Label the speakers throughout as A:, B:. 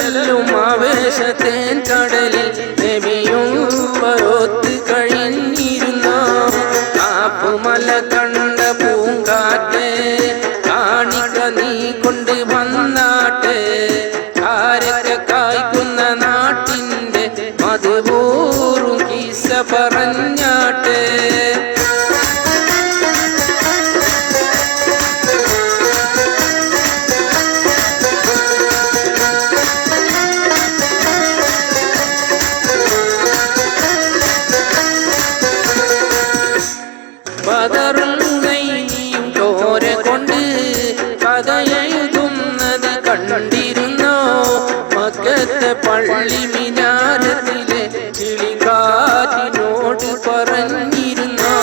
A: പലതല്ലും ആവേശത്തേൻ കടലിൽ നബിയും വരോത്ത് കഴിഞ്ഞിരുന്ന. കാപ്പുമല കണ്ട പൂങ്കാറ്റേ കാണിക്ക നീ കൊണ്ട് വന്നാട്ടെ. മക്കത്തെ പള്ളി മിനാരത്തിലെ കിളികാറ്റിനോട് പറഞ്ഞിരുന്നോ.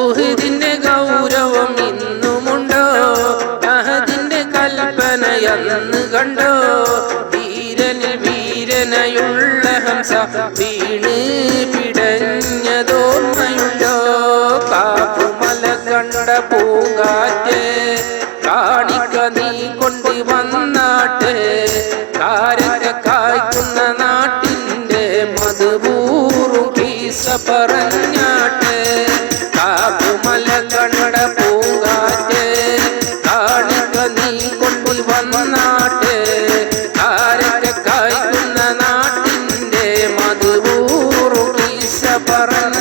A: ഉഹുദിന്റെ ഗൗരവം ഇന്നുമുണ്ടോ? അഹദിന്റെ കൽപ്പന എന്ന് കണ്ടോ? стороны